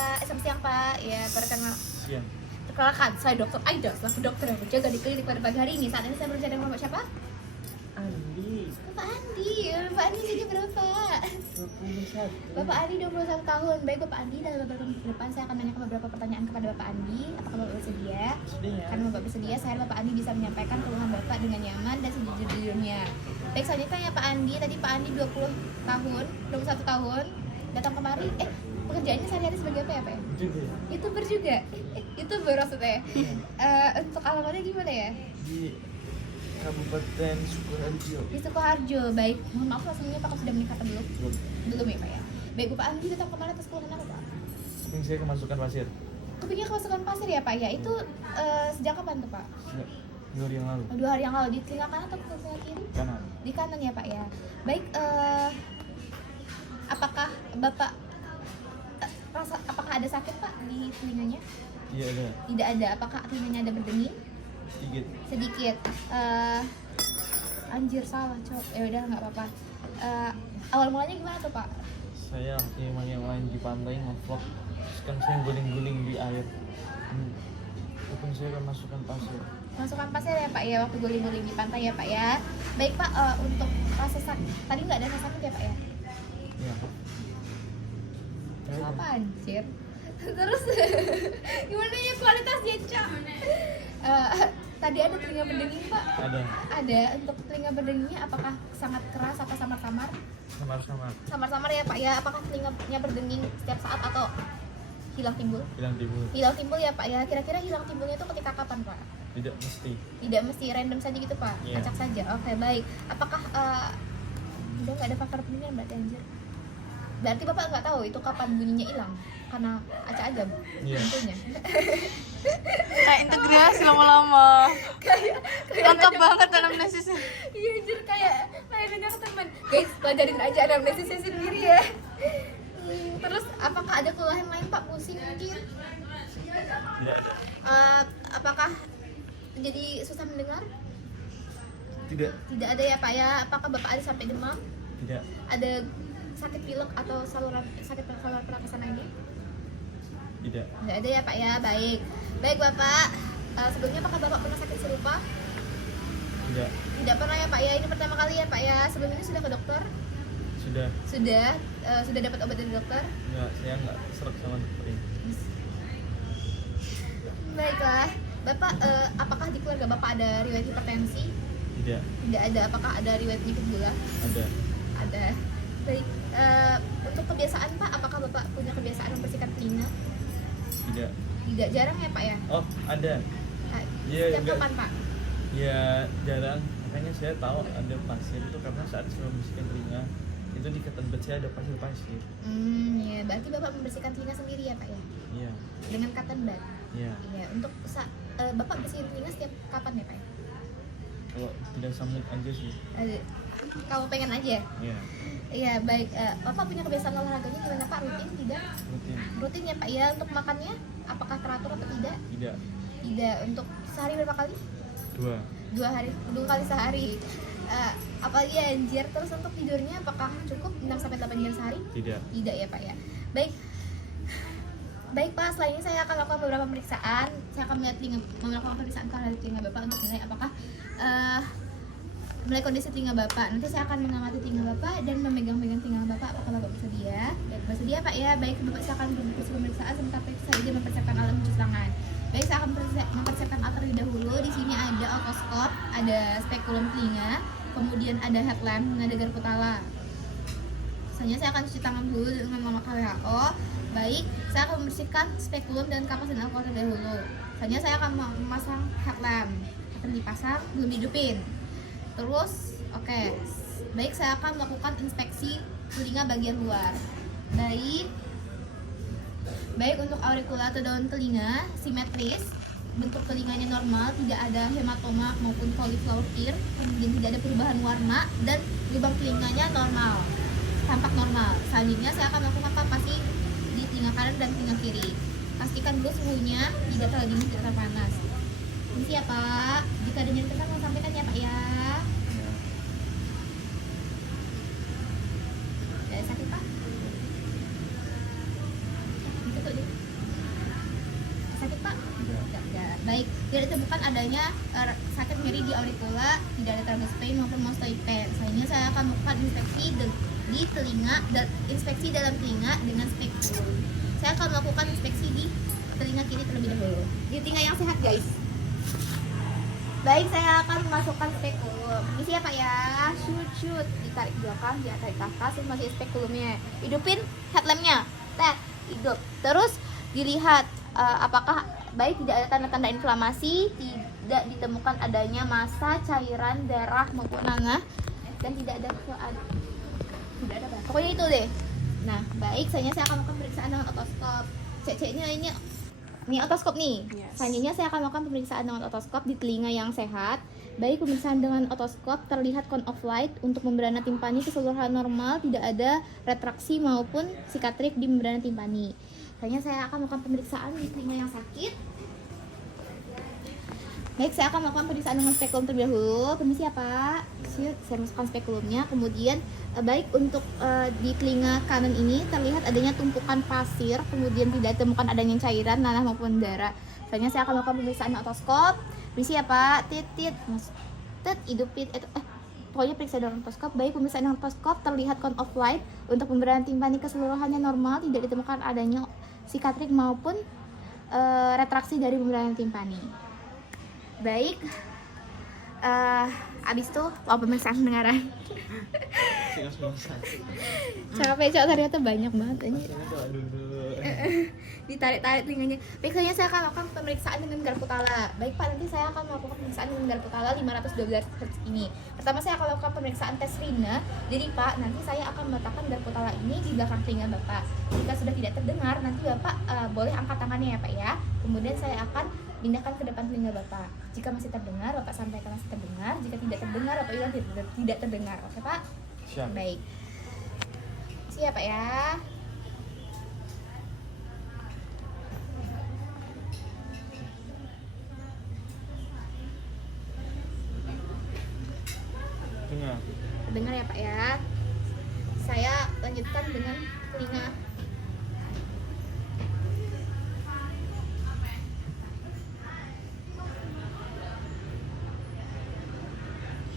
Pak. Selamat siang Pak. Ya, Siang. perkenalkan, saya Dr. Aida, selaku dokter yang berjaga di klinik pada pagi hari ini. Saat ini saya berbicara dengan Bapak siapa? Andi. Bapak Andi. Bapak Andi jadi berapa? 21. Bapak Andi 21 tahun. Baik Bapak Andi, dalam beberapa menit ke depan saya akan menanyakan beberapa pertanyaan kepada Bapak Andi. Apakah Bapak bersedia? Bersedia. Karena Bapak bersedia, saya harap Bapak Andi bisa menyampaikan keluhan Bapak dengan nyaman dan sejujur-jujurnya. Baik, selanjutnya ya Pak Andi. Tadi Pak Andi 21 tahun, datang kemari. Pekerjaannya sehari-hari sebagai apa ya Pak? Juga. YouTuber juga. YouTuber maksudnya. Untuk alamatnya gimana ya? Di Kabupaten Sukoharjo. Di Sukoharjo. Baik, mohon maaf sebelumnya Pak sudah menikah atau belum? Belum. Belum ya Pak ya. Baik, Bapak Andi datang kemari atas keluhan apa Pak? Kuping saya kemasukan pasir. Kupingnya kemasukan pasir ya Pak ya. Itu sejak kapan tuh Pak? 2 hari yang lalu. 2 hari yang lalu. Di telinga kanan atau telinga kiri? Kanan. Di kanan ya Pak ya. Baik, apakah Bapak apakah ada sakit Pak di telinganya? Iya ada. Tidak ada. Apakah telinganya ada berdenging? Sedikit. Anjir salah cok. Ya udah nggak apa-apa. Awal mulanya gimana tuh Pak? Saya waktu main di pantai ngevlog, terus kan saya guling-guling di air. Kuping saya kemasukan pasir. Masukkan pasir ya Pak ya, waktu guling-guling di pantai ya Pak ya. Baik Pak, untuk rasa sakit tadi nggak ada rasa sakit ya Pak ya? Iya. Apa anjir? Terus gimana ya kualitasnya cok? Tadi ada telinga berdenging Pak? Ada. Ada. Untuk telinga berdengingnya apakah sangat keras atau samar-samar? Samar-samar. Samar-samar ya Pak ya. Apakah telinganya berdenging setiap saat atau hilang timbul? Hilang timbul. Hilang timbul ya Pak ya. Kira-kira hilang timbulnya itu ketika kapan Pak? Tidak mesti. Tidak mesti, random saja gitu Pak? Iya. Acak saja. Oke, baik. Apakah udah nggak ada faktor penelitian berarti anjir? Berarti Bapak nggak tahu itu kapan bunyinya hilang? Karena acak aja Iya. tentunya. Kayak integrasi lama-lama. Kayak Lengkap banget anamnesisnya. iya anjir, kayak nanya ke teman. Guys, pelajarin aja anamnesisnya sendiri ya. Terus apakah ada keluhan lain Pak? Pusing mungkin? Tidak ada. Apakah jadi susah mendengar? Tidak. Tidak ada ya Pak ya. Apakah Bapak ada sampai demam? Tidak. Ada sakit pilek atau saluran pernapasan ini? Tidak. Nggak ada ya Pak ya. Baik Bapak, sebelumnya apakah Bapak pernah sakit serupa? Tidak. Tidak pernah ya Pak ya. Ini pertama kali ya Pak ya. Sebelum ini sudah ke dokter? Sudah. Sudah dapat obat dari dokter? Enggak, saya enggak serak sama dokter ini. Baiklah Bapak, apakah di keluarga Bapak ada riwayat hipertensi? Tidak. Tidak ada. Apakah ada riwayat penyakit gula? Ada. Ada. Baik, untuk kebiasaan Pak, apakah Bapak punya kebiasaan membersihkan telinga? Tidak. Tidak, jarang ya Pak ya? Oh, ada. Iya, Setiap enggak. kapan Pak? Ya jarang. Makanya saya tahu ada pasir itu karena saat saya membersihkan telinga itu di ketan bed saya ada pasir-pasir. Ya, berarti Bapak membersihkan telinga sendiri ya Pak ya? Iya. Dengan cotton bud? Iya. Iya, untuk Bapak bersihin telinga setiap kapan ya Pak ya? Kalau tidak sambut aja sih. Kamu pengen aja? Iya. Iya, baik. Bapak punya kebiasaan olahraganya gimana Pak? Rutin tidak? Rutin. Rutin ya Pak ya. Untuk makannya apakah teratur atau tidak? Tidak. Tidak. Untuk sehari berapa kali? 2. 2 kali sehari. Apalagi anjir. Terus untuk tidurnya apakah cukup 6-8 jam sehari? Tidak. Tidak ya Pak ya. Baik Pak, selain ini saya akan lakukan beberapa pemeriksaan. Saya akan melakukan pemeriksaan terhadap telinga Bapak untuk menilai apakah menilai kondisi telinga Bapak. Nanti saya akan mengamati telinga Bapak dan memegang-pegang telinga Bapak. Apakah Bapak bersedia? Baik, bersedia Pak ya. Baik, Bapak silakan berdiri pemeriksaan sebentar saya izin mempersiapkan alat mencuci tangan. Baik, saya akan mempersiapkan alat terlebih dahulu. Di sini ada otoskop, ada spekulum telinga, kemudian ada headlamp, ada garpu tala. Selanjutnya saya akan cuci tangan dulu dengan memakai WHO. Baik, saya akan membersihkan spekulum dan kapas dan alkohol terlebih dahulu. Selanjutnya saya akan memasang headlamp. Akan dipasang, belum dihidupin. Terus, oke. Baik, saya akan melakukan inspeksi telinga bagian luar. Baik untuk auricula atau daun telinga simetris, bentuk telinganya normal, tidak ada hematoma maupun cauliflower tear, kemudian tidak ada perubahan warna dan lubang telinganya normal, tampak normal. Selanjutnya saya akan melakukan palpasi di telinga kanan dan telinga kiri. Pastikan dulu suhunya tidak terlalu dingin, tidak terlalu panas. Ini ya Pak, jika ada nyeri tekan mau sampaikan ya Pak ya. Ada sakit Pak? Itu tuh Baik, tidak ditemukan adanya sakit nyeri di auricula, tidak ada trabes pain maupun mastoid pain. Selanjutnya saya akan melakukan di telinga dan inspeksi dalam telinga dengan spekulum. Saya akan melakukan inspeksi di telinga kiri terlebih dahulu. Di telinga yang sehat, guys. Baik, saya akan memasukkan spekulum. Ini siapa ya? Shoot, ditarik belakang, ditarik ke atas, terus masih spekulumnya. Hidupin headlampnya, hidup. Terus dilihat apakah baik tidak ada tanda-tanda inflamasi, tidak ditemukan adanya massa, cairan, darah maupun nanah, dan tidak ada pokoknya itu deh. Nah, baik, saya akan melakukan pemeriksaan dengan otoskop. Cek-ceknya ini otoskop nih. Yes. Selanjutnya saya akan melakukan pemeriksaan dengan otoskop di telinga yang sehat. Baik, pemeriksaan dengan otoskop terlihat cone of light untuk membrana timpani keseluruhan normal, tidak ada retraksi maupun sikatrik di membrana timpani. Selanjutnya saya akan melakukan pemeriksaan di telinga yang sakit. Baik, saya akan melakukan pemeriksaan dengan spekulum terlebih dahulu. Permisi ya Pak. Saya masukkan spekulumnya. Kemudian baik untuk di telinga kanan ini terlihat adanya tumpukan pasir, kemudian tidak ditemukan adanya cairan, nanah maupun darah. Selanjutnya saya akan melakukan pemeriksaan otoskop. Permisi ya Pak. Hidupin. Pokoknya periksa dengan otoskop. Baik, pemeriksaan dengan otoskop terlihat cone of light untuk membrana timpani keseluruhannya normal, tidak ditemukan adanya sikatrik maupun retraksi dari membrana timpani. Baik, abis itu pemeriksaan pendengaran. Capek cok, ternyata banyak banget ini. Ditarik-tarik telinganya. Baik, selanjutnya saya akan melakukan pemeriksaan dengan garpu tala. Baik Pak, nanti saya akan melakukan pemeriksaan dengan garpu tala 512 Hz ini. Pertama saya akan melakukan pemeriksaan tes rina. Jadi Pak, nanti saya akan meletakkan garpu tala ini di belakang telinga Bapak. Jika sudah tidak terdengar, nanti Bapak boleh angkat tangannya ya Pak ya. Kemudian saya akan pindahkan ke depan telinga Bapak. Jika masih terdengar, Bapak sampaikan masih terdengar. Jika tidak terdengar, Bapak bilang tidak terdengar. Oke Pak? Siap. Baik. Siap Pak ya. Dengar. Terdengar ya Pak ya. Saya lanjutkan dengan telinga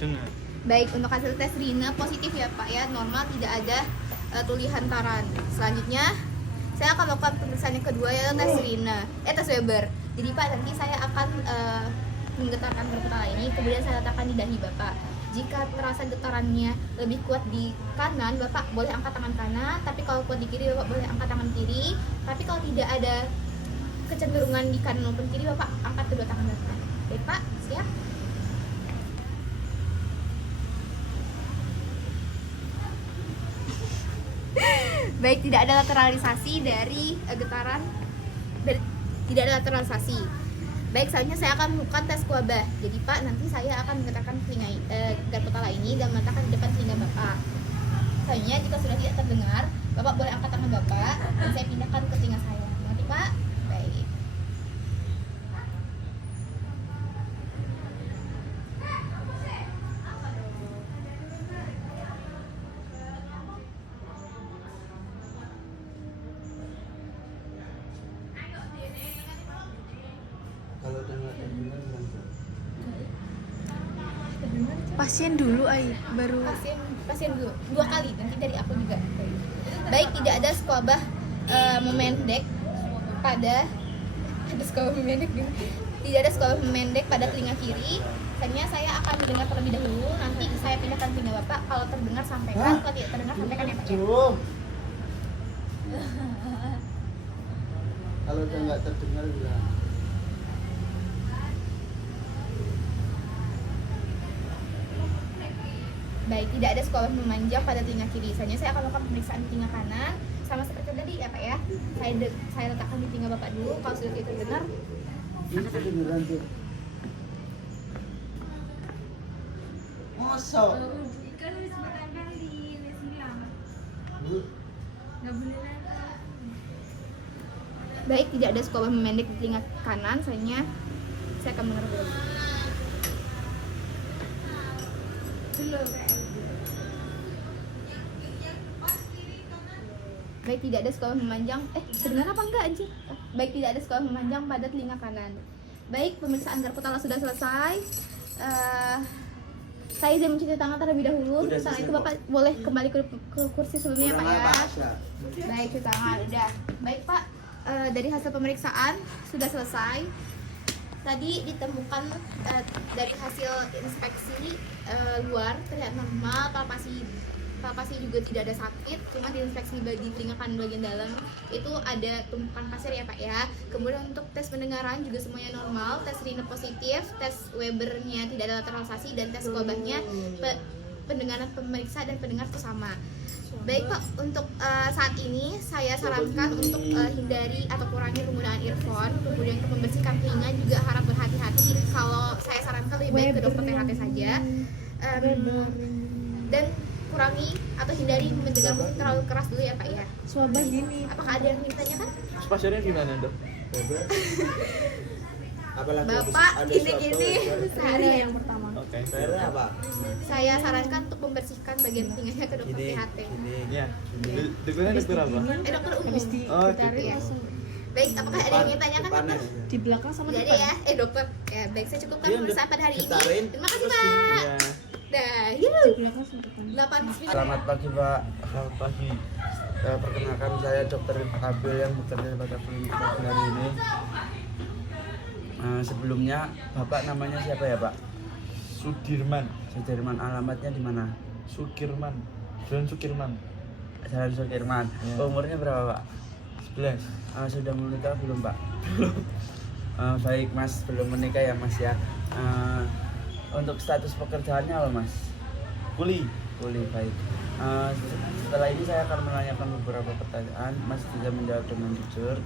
Dengar. baik. Untuk hasil tes rina positif ya Pak ya, normal, tidak ada tulihan taran. Selanjutnya saya akan melakukan pemeriksaan yang kedua yaitu tes rina, tes Weber. Jadi Pak, nanti saya akan menggetarkan garpu tala ini, kemudian saya letakkan di dahi Bapak. Jika terasa getarannya lebih kuat di kanan, Bapak boleh angkat tangan kanan, tapi kalau kuat di kiri, Bapak boleh angkat tangan kiri. Tapi kalau tidak ada kecenderungan di kanan maupun kiri, Bapak angkat kedua tangan Bapak. Baik Pak, siap? Baik, tidak ada lateralisasi dari getaran, tidak ada lateralisasi. Baik, selanjutnya saya akan melakukan tes kuabah. Jadi Pak, nanti saya akan menggetarkan telinga garpu tala ini dan meletakkan di depan telinga Bapak. Selanjutnya jika sudah tidak terdengar, Bapak boleh angkat tangan Bapak dan saya pindahkan ke telinga saya. Nanti Pak. Baik. Kalau dengar terdengar Pasien dulu ay, baru Pasien dulu 2 kali, nanti dari aku juga. Baik, tidak ada squabah memendek pada tidak ada squabah memendek pada telinga kiri. Selanjutnya saya akan mendengar terlebih dahulu, nanti saya pindahkan telinga Bapak. Kalau terdengar sampaikan, kalau tidak terdengar sampaikan ya Pak ya. kalau udah nggak terdengar bilang. Baik, tidak ada squabah memanjang pada telinga kiri. Selanjutnya saya akan melakukan pemeriksaan di telinga kanan, sama seperti tadi ya Pak ya. Saya letakkan di telinga Bapak dulu. Kalau sudah tidak terdengar, Ini kedengeran tuh. Masa? baik, tidak ada squabah memendek di telinga kanan. Selanjutnya saya akan mendengar dulu. Baik, tidak ada squabah memanjang. Terdengar apa enggak anjir? Baik, tidak ada squabah memanjang pada telinga kanan. Baik, pemeriksaan garpu tala sudah selesai. Saya izin mencuci tangan terlebih dahulu. Udah Setelah selesai, itu kok. Bapak boleh kembali ke kursi sebelumnya Kurang Pak ya. apa, Asya? Baik, cuci tangan udah. Baik Pak, dari hasil pemeriksaan sudah selesai. Tadi ditemukan dari hasil inspeksi luar terlihat normal, palpasi juga tidak ada sakit, cuma di inspeksi di telinga kanan bagian dalam itu ada tumpukan pasir ya Pak ya. Kemudian untuk tes pendengaran juga semuanya normal, tes Rina positif, tes Weber-nya tidak ada lateralisasi, dan tes Kolbachnya pendengaran pemeriksa dan pendengar itu sama. Baik Pak, untuk saat ini saya sarankan untuk hindari atau kurangi penggunaan earphone. Kemudian untuk membersihkan telinga juga harap berhati-hati. Kalau saya sarankan lebih baik ke dokter THT saja. Dan kurangi atau hindari mendengar musik terlalu keras dulu ya Pak ya. Swabah gini. Apakah ada yang ingin ditanyakan? Terus pasiennya gimana dok? Apalagi Bapak ada ini sehari yang pertama. Oke. Saya apa? saya sarankan untuk membersihkan bagian telinganya ke dokter THT. Iya. Dokternya dokter apa? Dokter umum. Habis Oh, ditarik iya. langsung Baik, apakah ada yang ingin ditanyakan dokter? di belakang sama Tidak depan. ada ya, dokter. Ya, baik, saya cukupkan Iya, pemeriksaan pada hari ini. getarin. Terima kasih Terus Pak. Iya. Dah, Di yuk. belakang sama depan. 8 Selamat pagi Pak. Selamat pagi. Perkenalkan saya Dr. Kabil yang bekerja pada klinik hari ini. Sebelumnya Bapak namanya siapa ya Pak? Sudirman. Sudirman, alamatnya di mana? Sukirman. Jalan Sukirman. Jalan Sukirman. Ya. Umurnya berapa Pak? 11. Sudah menikah belum Pak? Belum. Baik Mas, belum menikah ya Mas ya. Untuk status pekerjaannya apa Mas? Kuli. Boleh, baik. Setelah ini saya akan menanyakan beberapa pertanyaan. Mas bisa menjawab dengan jujur,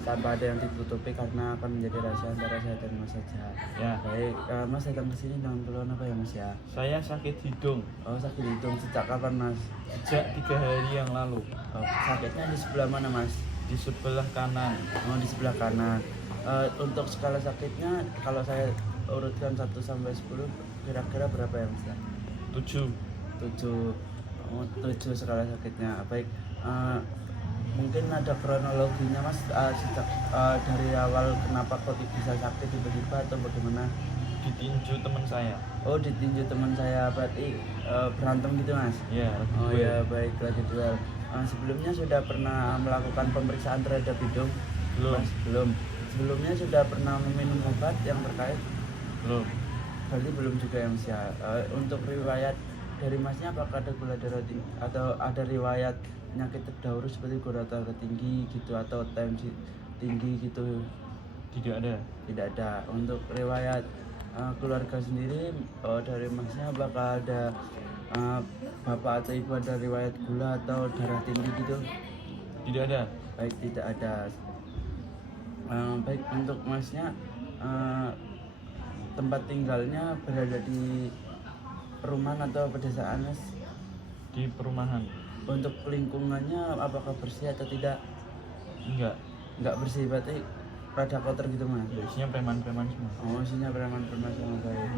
tanpa ada yang ditutupi karena akan menjadi rahasia antara saya dan Mas saja. Ya. Baik, Mas datang ke sini dengan keluhan apa ya Mas ya? Saya sakit hidung Oh, sakit hidung sejak kapan Mas? sejak 3 hari yang lalu. Oh, sakitnya di sebelah mana Mas? Di sebelah kanan. Oh, di sebelah kanan. Untuk skala sakitnya kalau saya urutkan 1 sampai 10 kira-kira berapa ya Mas? 7. 7. Oh, 7 skala sakitnya. Baik. Mungkin ada kronologinya Mas, sejak dari awal kenapa kok bisa sakit tiba-tiba atau bagaimana? Ditinju teman saya. Oh, ditinju teman saya, berarti berantem gitu Mas? Ya. Oh ya, baik, lagi duel. Sebelumnya sudah pernah melakukan pemeriksaan terhadap hidung? Belum. Mas? Belum. Sebelumnya sudah pernah meminum obat yang terkait? Belum. Berarti belum juga ya Mas ya. Untuk riwayat dari Masnya apakah ada gula darah tinggi atau ada riwayat penyakit terdahulu seperti gula darah tinggi gitu atau tensi tinggi gitu? Tidak ada. Tidak ada. Untuk riwayat keluarga sendiri dari Masnya apakah ada bapak atau ibu ada riwayat gula atau darah tinggi gitu? Tidak ada. Baik, tidak ada. Baik, untuk Masnya tempat tinggalnya berada di perumahan atau pedesaan Mas? Di perumahan. Untuk lingkungannya apakah bersih atau tidak? Enggak. Nggak bersih, berarti rada kotor gitu Mas? Isinya preman-preman semua. Oh, isinya preman-preman sama baik.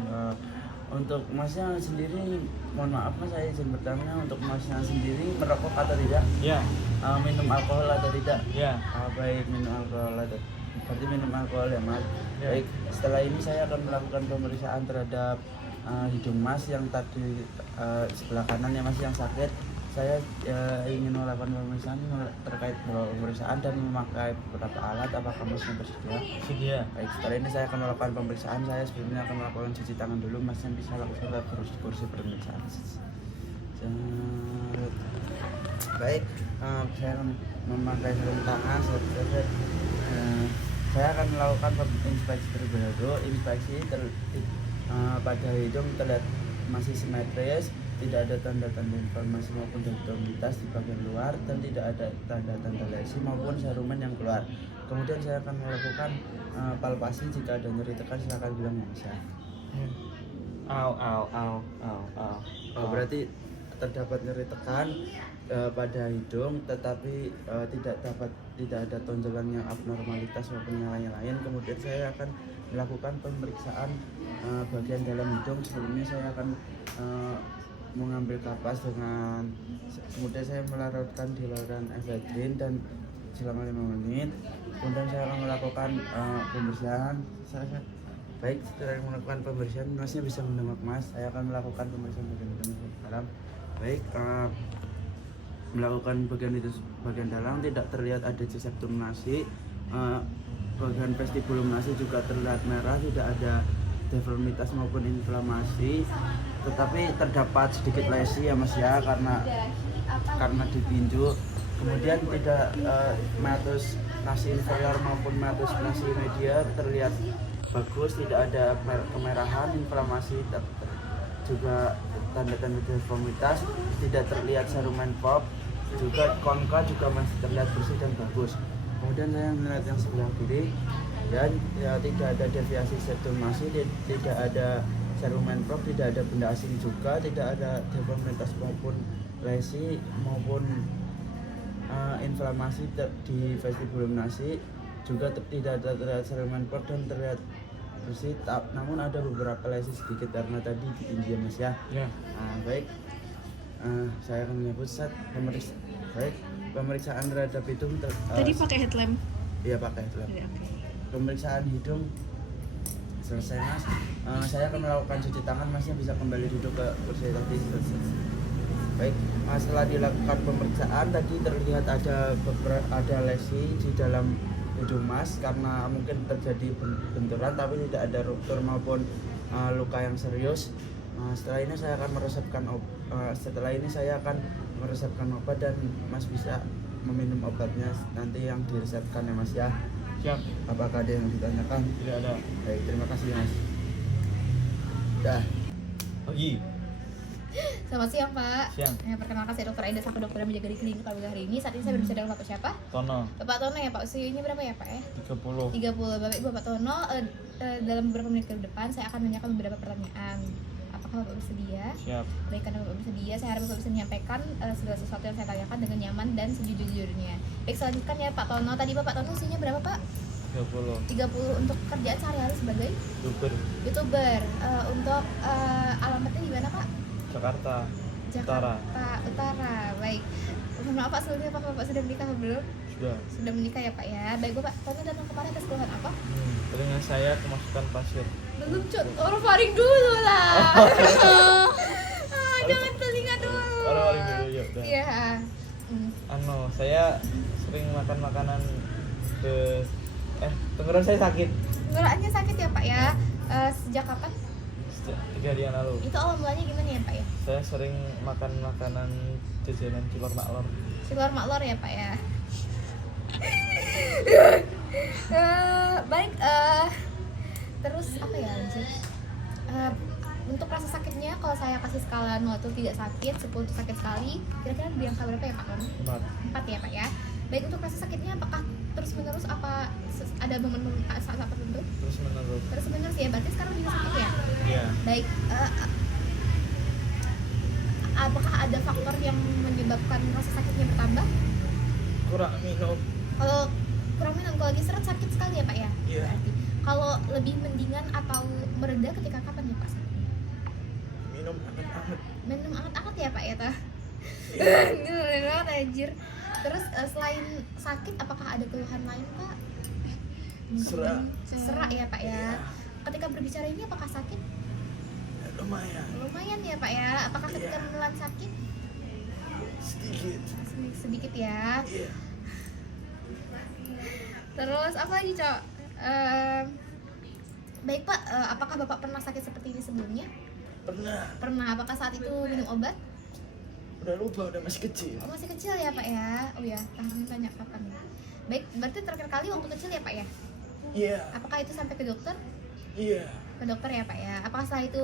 Untuk Masnya sendiri, mohon maaf Mas, saya izin bertanya, untuk Masnya sendiri merokok atau tidak? Ya. Minum alkohol atau tidak? Ya. Baik, minum alkohol atau berarti minum alkohol ya Mas? Ya. Baik, setelah ini saya akan melakukan pemeriksaan terhadap hidung Mas yang tadi sebelah kanan ya Mas yang sakit. Saya ingin melakukan pemeriksaan terkait beberapa pemeriksaan dan memakai beberapa alat. Apakah Masnya bersedia? Sedia. Baik, setelah ini saya akan melakukan pemeriksaan. Saya sebelumnya akan melakukan cuci tangan dulu. Masnya bisa langsung ke kursi pemeriksaan. Baik, saya akan memakai sarung tangan. Saya akan melakukan inspeksi terlebih dahulu. Inspeksi pada hidung terlihat masih simetris, tidak ada tanda-tanda inflamasi maupun deformitas di bagian luar, dan tidak ada tanda-tanda lesi maupun serumen yang keluar. Kemudian saya akan melakukan palpasi. Jika ada nyeri tekan silakan bilang ya Mas ya. Au. Oh, berarti terdapat nyeri tekan pada hidung, tetapi tidak ada tonjolan yang abnormalitas maupun yang lain-lain. Kemudian saya akan melakukan pemeriksaan bagian dalam hidung. Sebelumnya saya akan mengambil kapas dengan, kemudian saya melarutkan di larutan efedrin dan selama 5 menit. Kemudian saya akan melakukan pembersihan. Baik, setelah melakukan pembersihan, masnya bisa mendengar mas. Saya akan melakukan pembersihan bagian dalam. Baik, melakukan bagian dalam tidak terlihat ada septum nasi. Bagian vestibulum nasi juga terlihat merah, tidak ada deformitas maupun inflamasi. Tetapi terdapat sedikit lesi ya mas ya, karena dipinju. Kemudian tidak meatus nasi inferior maupun meatus nasi media terlihat bagus, tidak ada kemerahan, inflamasi, juga tanda-tanda deformitas, tidak terlihat serumen pop, juga konka juga masih terlihat bersih dan bagus. Kemudian saya melihat yang sebelah kiri dan ya, tidak ada deviasi septum nasi, tidak ada serumen pop, tidak ada benda asing juga, tidak ada deformitas maupun lesi maupun inflamasi di vestibulum nasi, juga tidak ada terlihat serumen pop dan terlihat bersih, namun ada beberapa lesi sedikit karena tadi di India mas ya. Baik, saya akan menyebut pemeriksaan terhadap hidung. Tadi pakai headlamp. Iya pakai headlamp. Iya, oke. Pemeriksaan hidung selesai mas. Saya akan melakukan cuci tangan, masnya bisa kembali duduk ke kursi tadi. Baik, setelah dilakukan pemeriksaan tadi terlihat ada lesi di dalam hidung mas karena mungkin terjadi benturan, tapi tidak ada ruptur maupun luka yang serius. Setelah ini saya akan meresepkan obat dan mas bisa meminum obatnya nanti yang diresepkan ya mas ya. Siap. Apakah ada yang ditanyakan? Tidak ada. Baik, terima kasih mas. Dah. Pagi. Selamat siang Pak. Siang. Perkenalkan saya Dr. Aida, selaku dokter yang menjaga di klinik Kalbar hari ini. Saat ini saya berbicara dengan Bapak siapa? Tono. Bapak Tono ya Pak. Usianya berapa ya Pak ya? 30. 30. Bapak Tono, dalam beberapa menit ke depan saya akan menanyakan beberapa pertanyaan. Apakah Bapak bersedia? Siap. Baik, karena Bapak bersedia, saya harap Bapak bisa menyampaikan segala sesuatu yang saya tanyakan dengan nyaman dan sejujur-jujurnya. Baik, selanjutnya ya Pak Tono. Tadi Bapak Tono usianya berapa Pak? 30. 30. Untuk kerjaan sehari-hari sebagai YouTuber. Untuk alamatnya di mana Pak? Jakarta. Jakarta Utara. Baik. Mohon maaf Pak, sebelumnya Pak Bapak sudah menikah belum? Sudah menikah ya Pak ya. Baik Bapak, Tono datang kemarin atas keluhan apa? Telinga saya kemasukan pasir. Belum cut, orofaring dulu lah. Jangan telinga dulu. Orofaring dulu, yuk. Iya. Saya sering makan makanan tenggorokan saya sakit. Tenggorokannya sakit ya Pak ya. Sejak kapan? Sejak 3 hari yang lalu. Itu awal mulanya gimana ya Pak ya? Saya sering makan makanan jajanan cilor maklor. Cilor maklor ya Pak ya. Baik, terus apa ya lanjut? Untuk rasa sakitnya, kalau saya kasih skala 0 itu tidak sakit, 10 itu sakit sekali, kira-kira di angka berapa ya Pak Tono? 4 ya Pak ya. Baik, untuk rasa sakitnya apakah terus menerus, apa ada momen-momen saat tertentu? Terus menerus ya, berarti sekarang juga sakit ya? Iya. Baik, apakah ada faktor yang menyebabkan rasa sakitnya bertambah? Kurang minum. Kalau kurang minum, kalau lagi seret sakit sekali ya Pak ya? Iya. Berarti kalau lebih mendingan atau mereda ketika kapan ya Pak? Minum anget-anget. Minum anget-anget ya Pak ya Tah? Iya. Ngeri banget anjir. Terus selain sakit apakah ada keluhan lain Pak? Serak ya Pak ya. Ketika berbicara ini apakah sakit? Lumayan ya Pak ya. Apakah ketika menelan sakit? Sedikit ya. Terus apa lagi Cok? Baik Pak, apakah Bapak pernah sakit seperti ini sebelumnya? Pernah. Apakah saat itu minum obat? Udah lupa, udah masih kecil. Oh, masih kecil ya Pak ya? Oh ya, tahan tanya kapan ya? Baik, berarti terakhir kali waktu kecil ya Pak ya? Iya. Apakah itu sampai ke dokter? Iya. Ke dokter ya Pak ya? Apakah setelah itu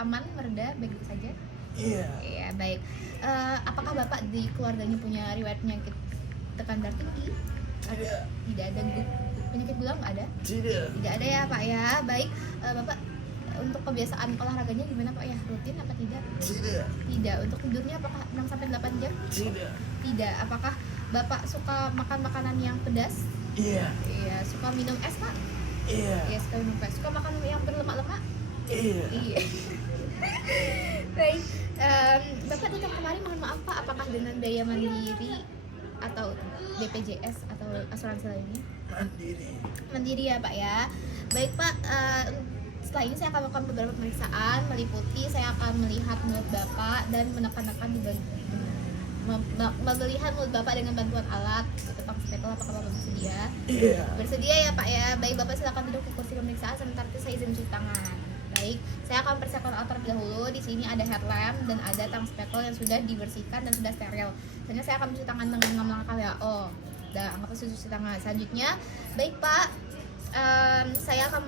aman, mereda, baik-baik saja? Iya. Iya, baik. Apakah Bapak di keluarganya punya riwayat penyakit tekanan darah tinggi? Tidak. Tidak ada. Penyakit gula nggak ada? Tidak ada ya Pak ya. Baik, Bapak untuk kebiasaan olahraganya gimana Pak ya? Rutin apa tidak? Tidak. Untuk tidurnya apakah 6-8 jam? Tidak. Apakah Bapak suka makan makanan yang pedas? Iya. Iya. Suka minum es Pak? Iya. Iya, suka minum es. Suka makan yang berlemak-lemak? Iya. Iya. Baik, Bapak datang kemari, mohon maaf Pak, apakah dengan daya mandiri atau BPJS atau asuransi lainnya? Mandiri ya Pak ya. Baik Pak, setelah ini saya akan melakukan beberapa pemeriksaan, meliputi saya akan melihat mulut Bapak dan menekan-nekan melihat mulut Bapak dengan bantuan alat tentang spekel. Apakah Bapak bersedia? Bersedia ya Pak ya. Baik, Bapak silakan duduk di kursi pemeriksaan sebentar saya izin cuci tangan. Baik, saya akan persiapkan alat terlebih dahulu. Di sini ada headlamp dan ada tang spekel yang sudah dibersihkan dan sudah steril. Selanjutnya saya akan mencuci tangan dengan melangkah WHO. Dah, anggap cuci tangan. Selanjutnya, baik Pak, saya akan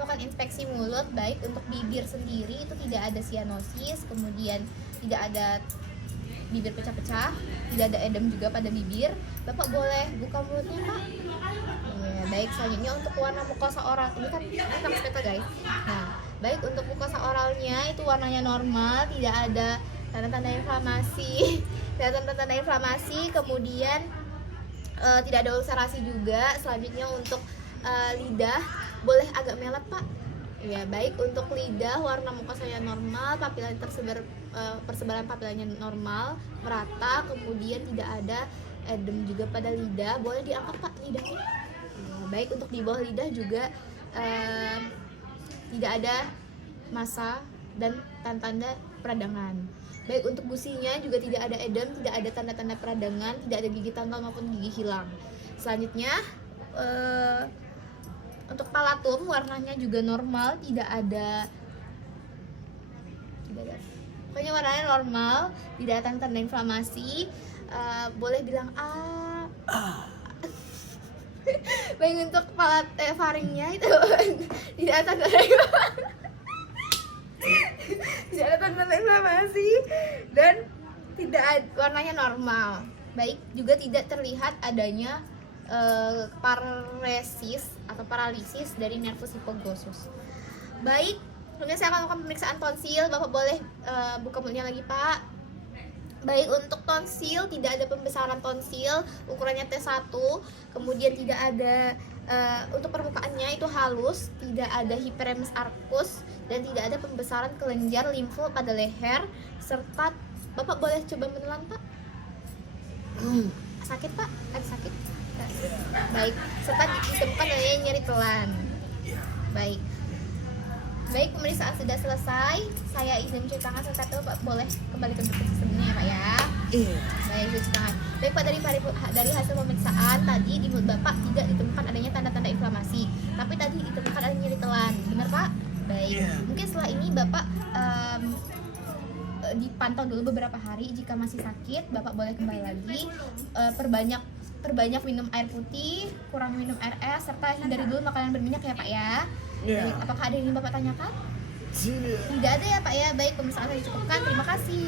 melakukan inspeksi mulut. Baik, untuk bibir sendiri itu tidak ada sianosis, kemudian tidak ada bibir pecah-pecah, tidak ada edem juga pada bibir. Bapak boleh buka mulutnya Pak. Ya, baik, selanjutnya untuk warna mukosa oral ini kan tentang spekel guys. Nah, baik untuk mukosa oralnya itu warnanya normal, tidak ada tanda-tanda inflamasi, tanda-tanda inflamasi, kemudian tidak ada ulcerasi juga. Selanjutnya untuk lidah boleh agak melet Pak. Ya, baik untuk lidah warna mukosanya normal, papila persebaran papilanya normal, merata, kemudian tidak ada edem juga pada lidah. Boleh diangkat Pak lidahnya. Baik untuk di bawah lidah juga tidak ada massa dan tanda-tanda peradangan. Baik untuk gusinya juga tidak ada edem, tidak ada tanda-tanda peradangan, tidak ada gigi tanggal maupun gigi hilang. Selanjutnya untuk palatum warnanya juga normal, tidak ada pokoknya warnanya normal, tidak ada tanda-tanda inflamasi. Boleh bilang baik untuk faringnya itu tidak ada tanda tidak ada tanda inflamasi dan warnanya normal. Baik, juga tidak terlihat adanya paresis atau paralisis dari nervus hipoglossus. Baik, kemudian saya akan melakukan pemeriksaan tonsil. Bapak boleh buka mulutnya lagi Pak. Baik, untuk tonsil tidak ada pembesaran tonsil, ukurannya T1, kemudian tidak ada untuk permukaannya itu halus, tidak ada hiperemes arcus dan tidak ada pembesaran kelenjar limfu pada leher, serta Bapak boleh coba menelan Pak. Sakit Pak? Ada sakit? Baik, serta ditemukan adanya nyeri telan. Baik, pemeriksaan sudah selesai. Saya izin mencuci tangan, serta Bapak boleh kembali ke posisi sebelumnya ya Pak ya. Baik, cuci tangan. Baik Pak, dari hasil pemeriksaan tadi di mulut Bapak tidak ditemukan adanya tanda-tanda inflamasi, tapi tadi ditemukan adanya nyeri telan. Benar Pak? Baik. Mungkin setelah ini Bapak dipantau dulu beberapa hari. Jika masih sakit, Bapak boleh kembali lagi. Perbanyak minum air putih, kurang minum air es, serta hindari dulu makanan berminyak ya Pak ya. Baik, apakah ada yang ingin Bapak tanyakan? Tidak ada ya Pak ya. Baik, pemeriksaan saya cukupkan. Terima kasih.